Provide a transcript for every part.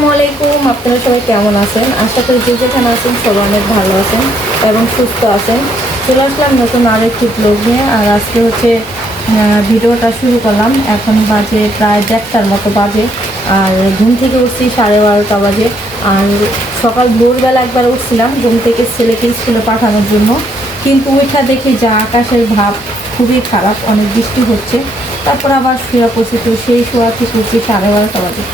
আসসালামু আলাইকুম, আপনারা সবাই কেমন আছেন? আশা করি যে যেখানে আছেন সবাই অনেক ভালো আছেন এবং সুস্থ আছেন। চলে আসলাম নতুন আরও একটি ব্লগ নিয়ে, আর আজকে হচ্ছে ভিডিওটা শুরু করলাম। এখন বাজে প্রায় দেড়টার মতো বাজে, আর ঘুম থেকে উঠছি সাড়ে বারোটা বাজে। আর সকাল ভোরবেলা একবার উঠছিলাম ঘুম থেকে ছেলেকে স্কুলে পাঠানোর জন্য। কিন্তু ওইটা দেখি যা আকাশের ভাব খুবই খারাপ, অনেক বৃষ্টি হচ্ছে। তারপর আবার শুয়ে পড়ছি, তো সেই শোয়া থেকে উঠছি সাড়ে বারোটা বাজে।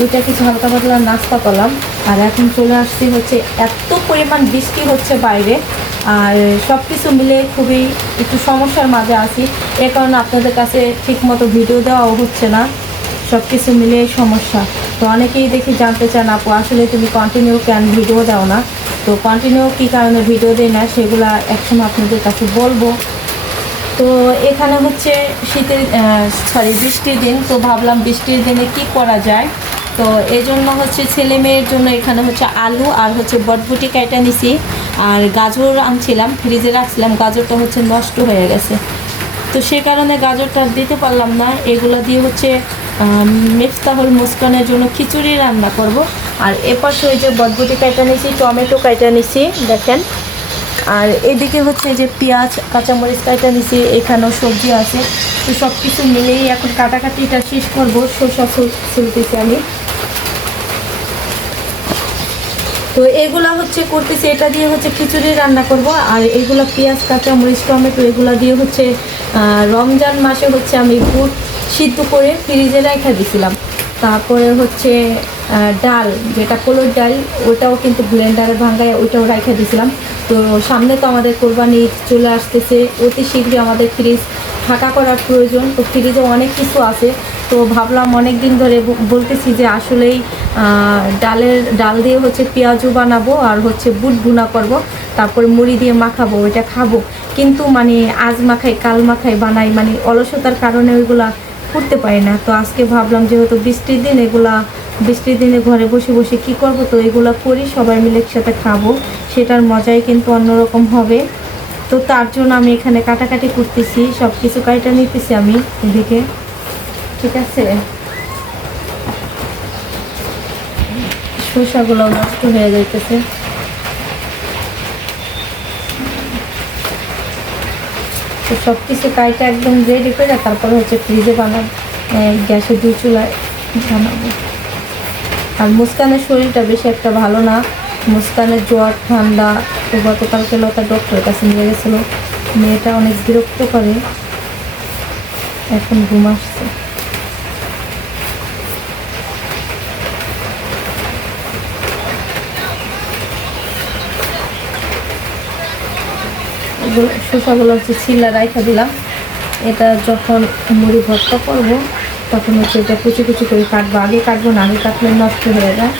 ওইটা কিছু হালকা পাতলা নাস্তা করলাম। আর এখন চলে আসছি হচ্ছে এত পরিমাণ বৃষ্টি হচ্ছে বাইরে। আর সব কিছু মিলে খুবই একটু সমস্যার মাঝে আছি। এ কারণে আপনাদের কাছে ঠিকমতো ভিডিও দেওয়াও হচ্ছে না। সব কিছু মিলে সমস্যা। তো অনেকেই দেখি জানতে চান, আপু, আসলে তুমি কন্টিনিউ কেন ভিডিও দাও না? তো কন্টিনিউ কী কারণে ভিডিও দেয় না, সেগুলো একসময় আপনাদের কাছে বলব। তো এখানে হচ্ছে শীতের সরি বৃষ্টির দিন। তো ভাবলাম বৃষ্টির দিনে কি করা যায়? তো এই জন্য হচ্ছে ছেলে মেয়ের জন্য এখানে হচ্ছে আলু আর হচ্ছে বটবুটি কাইটা নিছি। আর গাজর আনছিলাম, ফ্রিজে রাখছিলাম, গাজরটা হচ্ছে নষ্ট হয়ে গেছে। তো সে কারণে গাজরটা দিতে পারলাম না। এগুলো দিয়ে হচ্ছে মিফতাহুল মুস্কানের জন্য খিচুড়ি রান্না করব। আর এপাশে ওই যে বটবুটি কাইটা নিছি, টমেটো কাইটা নিছি, দেখেন। আর এদিকে হচ্ছে যে পেঁয়াজ, কাঁচামরিচ কাটা নিছি, এখানেও সবজি আছে। তো সব কিছু মিলেই এখন কাটাকাটিটা শেষ করব। শসা ফুলতেছি আমি। তো এগুলা হচ্ছে করতেছি, এটা দিয়ে হচ্ছে খিচুড়ি রান্না করব, আর এগুলা পেঁয়াজ কাঁচা মরিচ টমেটো, এগুলা দিয়ে হচ্ছে রমজান মাসে হচ্ছে আমি বুট সিদ্ধ করে ফ্রিজে রেখে দিছিলাম। তারপরে হচ্ছে ডাল, যেটা কলোর ডাল, ওটাও কিন্তু ব্লেন্ডারে ভাঙায় ওইটাও রেখে দিছিলাম। তো সামনে তো আমাদের কোরবানি চলে আসতেছে, অতি শীঘ্রই আমাদের ফ্রিজ ফাঁকা করার প্রয়োজন। তো ফ্রিজে অনেক কিছু আছে তো ভাবলাম অনেক দিন ধরে বলতেছি যে আসলেই ডালের, ডাল দিয়ে হচ্ছে পেঁয়াজও বানাবো আর হচ্ছে বুট ভুনা করব, তারপরে মুড়ি দিয়ে মাখাবো, ওইটা খাব। কিন্তু মানে আজ মাখাই, কাল মাখাই বানাই মানে অলসতার কারণে ওইগুলা করতে পারি না। তো আজকে ভাবলাম যেহেতু বৃষ্টির দিন, এগুলা বৃষ্টির দিনে ঘরে বসে বসে কি করব? তো এগুলা করি, সবাই মিলে একসাথে খাব। সেটার মজাই কিন্তু অন্যরকম হবে। তো তার জন্য আমি এখানে কাটাকাটি করতেছি সব কিছু কাটা নিতেছি আমি এদিকে। ঠিক আছে? শসাগুলো নষ্ট হয়ে যাইতেছে। তো সব কিছু কাইটা একদম রেডি করে তারপরে হচ্ছে ফ্রিজে বানাবো গ্যাসে দুই চুলায় বানাবো। আর মুস্কানের শরীরটা বেশি একটা ভালো না। মুস্কানের জ্বর, ঠান্ডা তো গতকালকে লতা ডক্টরের কাছে নিয়ে গেছিল। মেয়েটা অনেক বিরক্ত করে। এখন ঘুম আসছে। শসাগুলো হচ্ছে ছিলা রাইখা দিলাম। এটা যখন মুড়ি ভর্তা করব, তখন হচ্ছে এটা কুচি কুচি করে কাটবো। আগে কাটবো না, আগে কাটলে নষ্ট হয়ে যায়।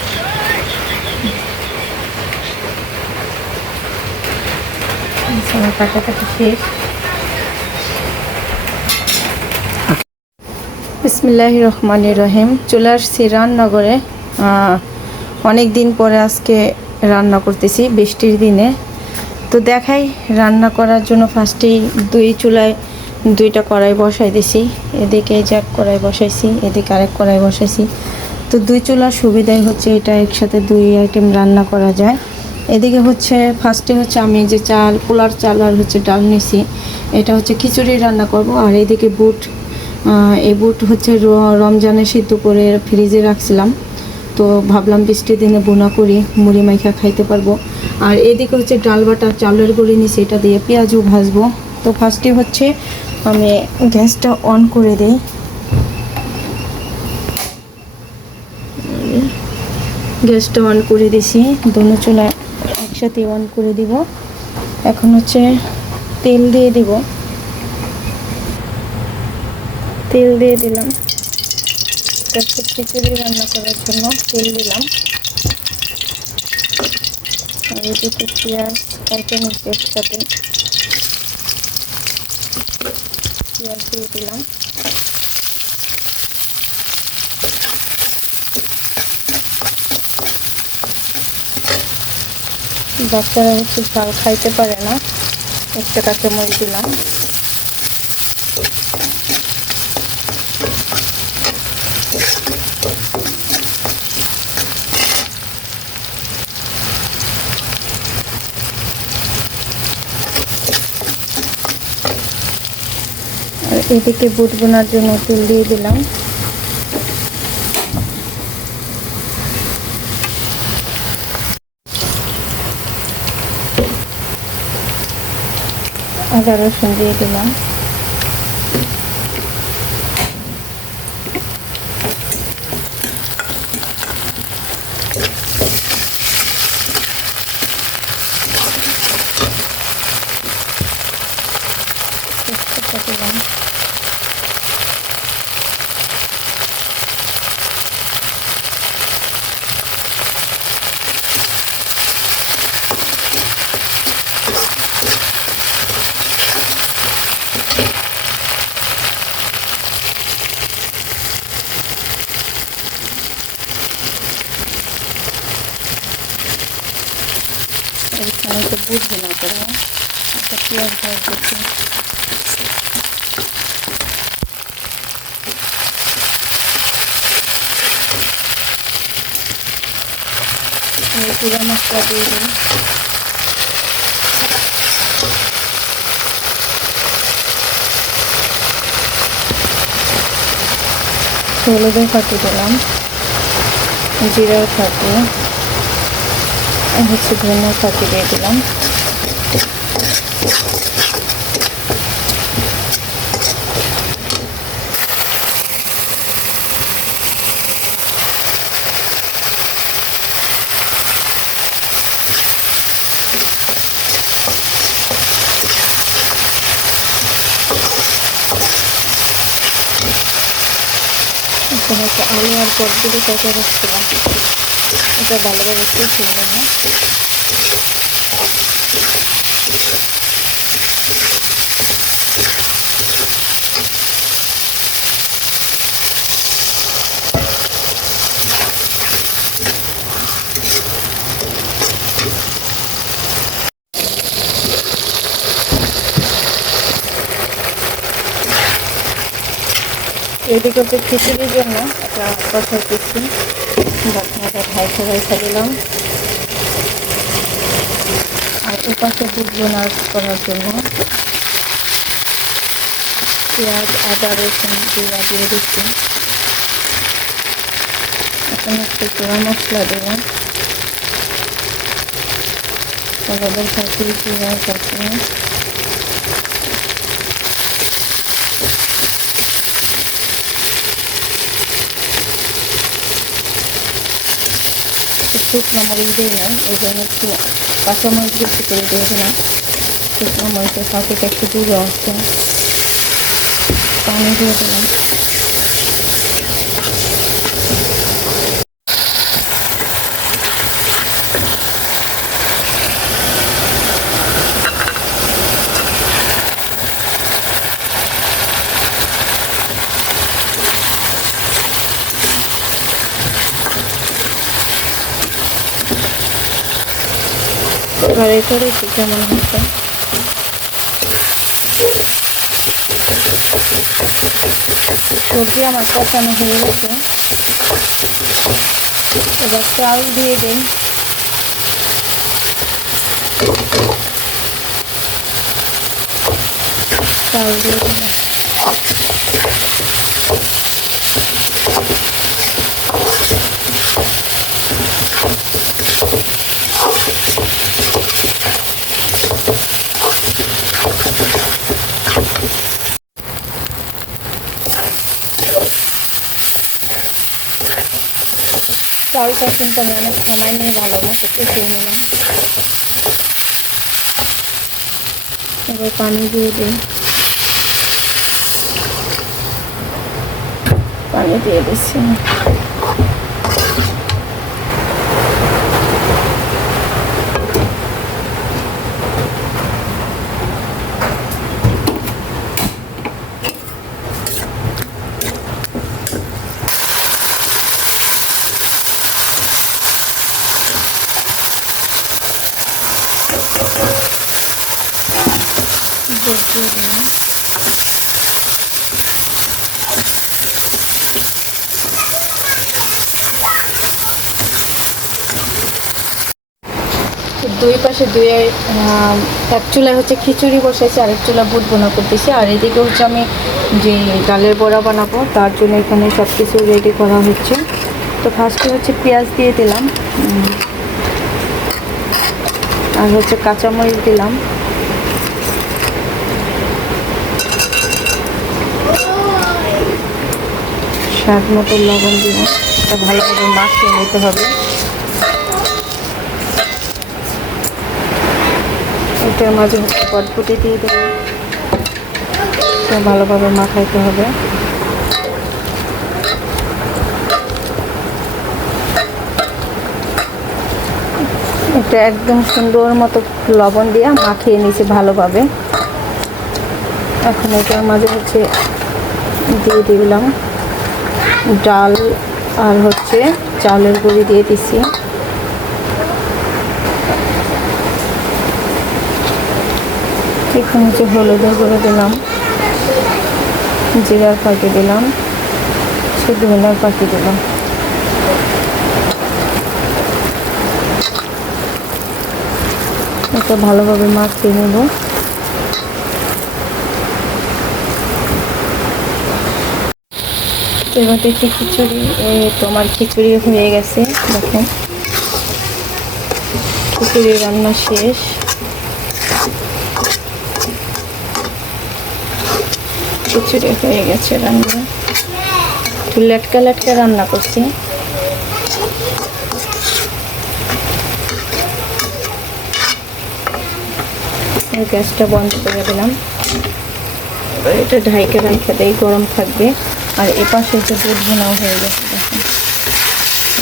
বিসমিল্লাহ রহমান রহিম। চলে আসছি রান্নাঘরে। অনেক দিন পরে আজকে রান্না করতেছি, বৃষ্টির দিনে। তো দেখাই, রান্না করার জন্য ফার্স্টেই দুই চুলায় দুইটা কড়াই বসাই দিছি। এদিকে যে এক কড়াই বসাইছি, এদিকে আরেক কড়াই বসাইছি। তো দুই চুলার সুবিধাই হচ্ছে এটা একসাথে দুই আইটেম রান্না করা যায়। এদিকে হচ্ছে ফার্স্টে হচ্ছে আমি যে চাল, পোলার চাল আর হচ্ছে ডাল নিছি। এটা হচ্ছে খিচুড়ি রান্না করব, আর এদিকে বুট এই বুট হচ্ছে রমজানে সিদ্ধ করে ফ্রিজে রাখছিলাম। তো ভাবলাম বৃষ্টির দিনে বোনা করি, মুড়ি মাইখা খাইতে পারব। আর এদিকে হচ্ছে ডাল বাটা, চালের গুঁড়ি নিছি সেটা দিয়ে পেঁয়াজও ভাজবো। তো ফার্স্টে হচ্ছে আমি গ্যাসটা অন করে দিই। গ্যাসটা অন করে দিছি। দোনো চুলা একসাথে অন করে দিব। এখন হচ্ছে তেল দিয়ে দিব। তেল দিয়ে দিলাম। খিচুড়ি রান্না করার জন্য তেল দিলাম। আর এদিকে পেঁয়াজ কাটে নিচ্ছি একসাথে পেঁয়াজ দিয়ে দিলাম। বাচ্চারা হচ্ছে ঝাল খাইতে পারে না, একটা কাঁচামরিচ দিলাম। এদিকে বুট বোনার জন্য তেল দিয়ে দিলাম। আদা রসুন দিয়ে দিলাম তেজপাতা দিলাম এখানে তো বুঝবে না করে একটা পেঁয়াজ ভাজ করছি এই পুরো মশলা দিয়ে দিই হলুদের ফাঁকি দিলাম জিরার ফাঁকি হচ্ছে ধনিয়ার ফাঁকি দিয়ে দিলাম। এখানে একটা আলু আর পটগুলো কেটে রাখছিলাম এটা ভালোভাবে কষিয়ে নেব এদিকে হচ্ছে খিচুড়ির জন্য একটা কষাই দিচ্ছি বাচ্চাটা ভাইসা ভাইসা দিলাম। আর উপাসে দুধ বোনার করার জন্য পেঁয়াজ, আদা, রসুন, জিরা দিয়ে দিচ্ছি। এখন একটু গরম মশলা দেবো। হলুদের কাছে জিরার শুকনো মরিচ দিই নাই এই জন্য একটু কাঁচা মরিচ বেশি করে দিয়ে দিলাম শুকনো মরিচের সাথে একটু দূরে আসছে পানি দিয়ে দিলাম এটা দেখি কেমন হচ্ছে। সবজি আমার কষানো হয়ে গেছে। এবার চাল দিয়ে দিই। চাল দিয়ে দিলাম। চালটা কিন্তু আমি অনেক সময় নিয়ে ভালো মতো কষিয়ে নিলাম এবার পানি দিয়ে দিই। পানি দিয়ে দিচ্ছি। দুই পাশে দুই এক চুলায় হচ্ছে খিচুড়ি বসাইছি, আরেক চুলা বুট বোনা করতেছি। আর এদিকে হচ্ছে আমি যে ডালের বড়া বানাবো, তার জন্য এখানে সব কিছু রেডি করা হচ্ছে। তো ফার্স্টে হচ্ছে পেঁয়াজ দিয়ে দিলাম। আর হচ্ছে কাঁচামরিচ দিলাম। স্বাদ মতো লবণ দিলাম। এটা ভালোভাবে মাখিয়ে নিতে হবে। এটার মাঝে হচ্ছে পটপটি দিয়ে দেবো এটা ভালোভাবে মাখাইতে হবে। এটা একদম সুন্দর মতো লবণ দিয়ে মাখিয়ে নিয়েছি ভালোভাবে। এখন এটার মাঝে হচ্ছে দিয়ে দিলাম ডাল আর হচ্ছে চাউলের গুঁড়ি দিয়ে দিছি। এখানে হচ্ছে হলুদের গুঁড়ো দিলাম, জিরার পাখি দিলাম সে ধনের পাখি দিলাম। এটা ভালোভাবে মাখিয়ে নেব। এবার দেখি খিচুড়ি তোমার খিচুড়ি হয়ে গেছে দেখেন খিচুড়ি রান্না শেষ। খিচুড়ি হয়ে গেছে রান্না। একটু লেটকা লেটকা রান্না করছি। গ্যাসটা বন্ধ করে দিলাম। এটা ঢাইকে রাখা দেয় গরম থাকবে। আর এ পাশে যে দুধ ভুনাও হয়ে গেছে, দেখুন।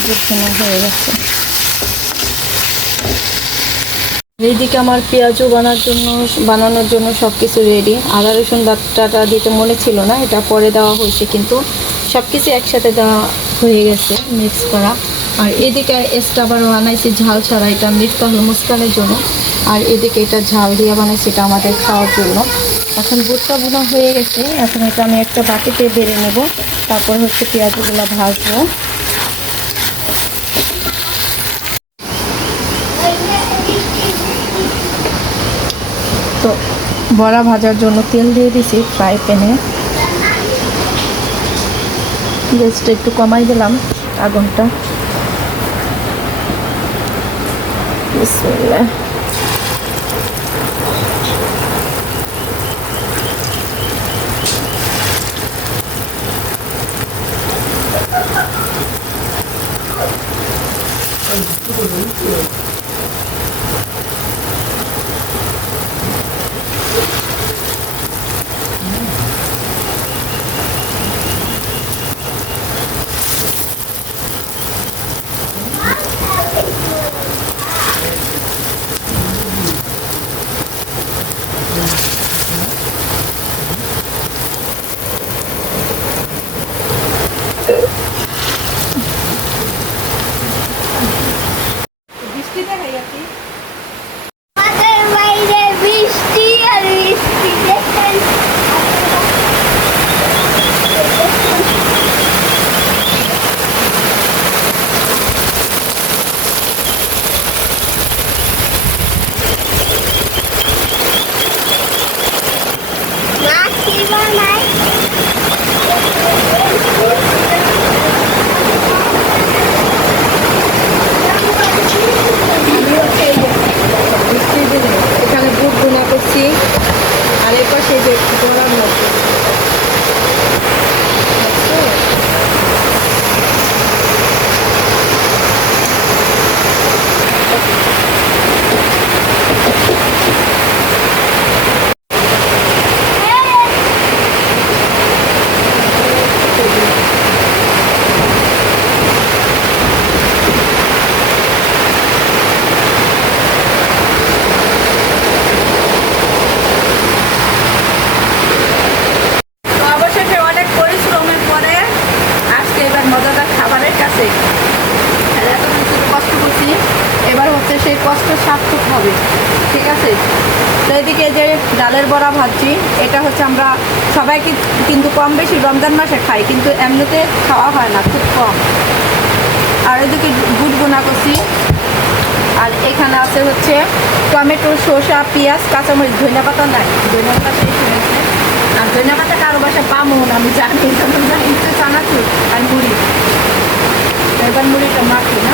দুধ ভুনা হয়ে গেছে। এইদিকে আমার পেঁয়াজও বানার জন্য, বানানোর জন্য সব কিছু রেডি আদা, রসুন বাটাটা দিতে মনে ছিল না, এটা পরে দেওয়া হয়েছে, কিন্তু সব কিছু একসাথে দেওয়া হয়ে গেছে মিক্স করা। আর এদিকে এক্সট্রা আবার বানাইছি ঝাল ছাড়া, এটা মিফতা হলো মুস্কানের জন্য। আর এদিকে এটা ঝাল দিয়ে বানাইছি, এটা আমাদের খাওয়ার জন্য। এখন বুটটা বোনা হয়ে গেছে। এখন এটা আমি একটা বাটিতে বেড়ে নেব। তারপর হচ্ছে পেঁয়াজগুলো ভাজবো। তো বড়া ভাজার জন্য তেল দিয়ে দিছি ফ্রাই প্যানে। গ্যাসটা একটু কমাই দিলাম আগুনটা বিসমিল্লাহ। খুব কম। আর এদিকে বোনা করছি। আর এখানে আছে হচ্ছে টমেটো, শসা, পেঁয়াজ, কাঁচামরিচ, ধনিয়া পাতা নাই। ধনিয়া পাতা শেষ হয়েছে? আর ধনিয়া পাতা কারও বাসা পামো না, আমি জানি জানি তো চানাচুর আর মুড়ি। এবার মুড়িটা মাখি না।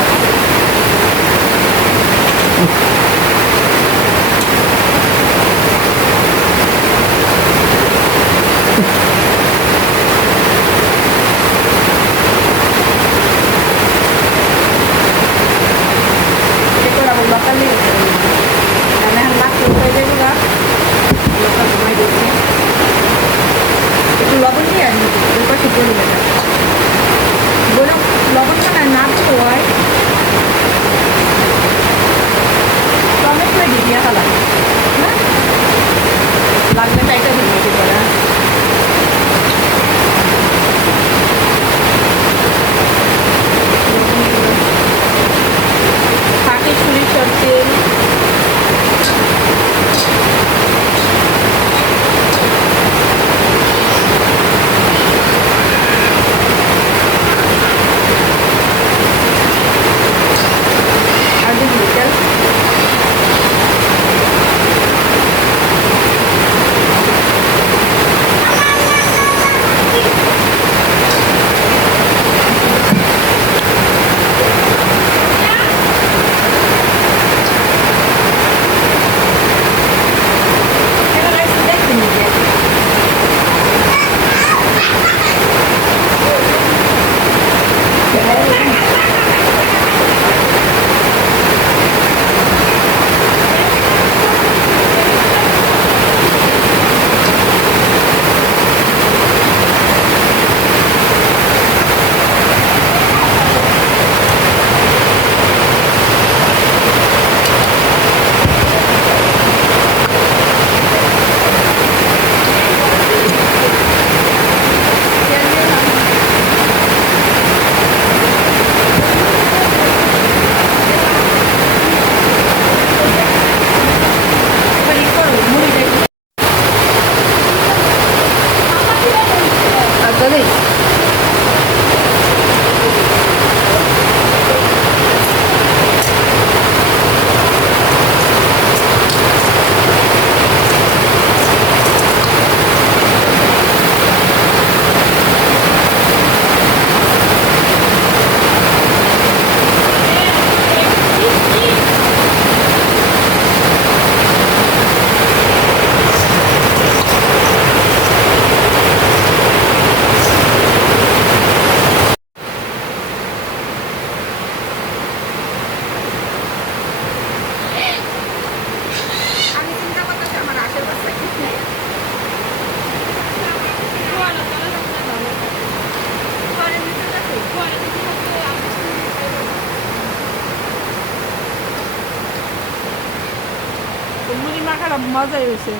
তো মুড়ি মাখাটা মজাই হয়েছে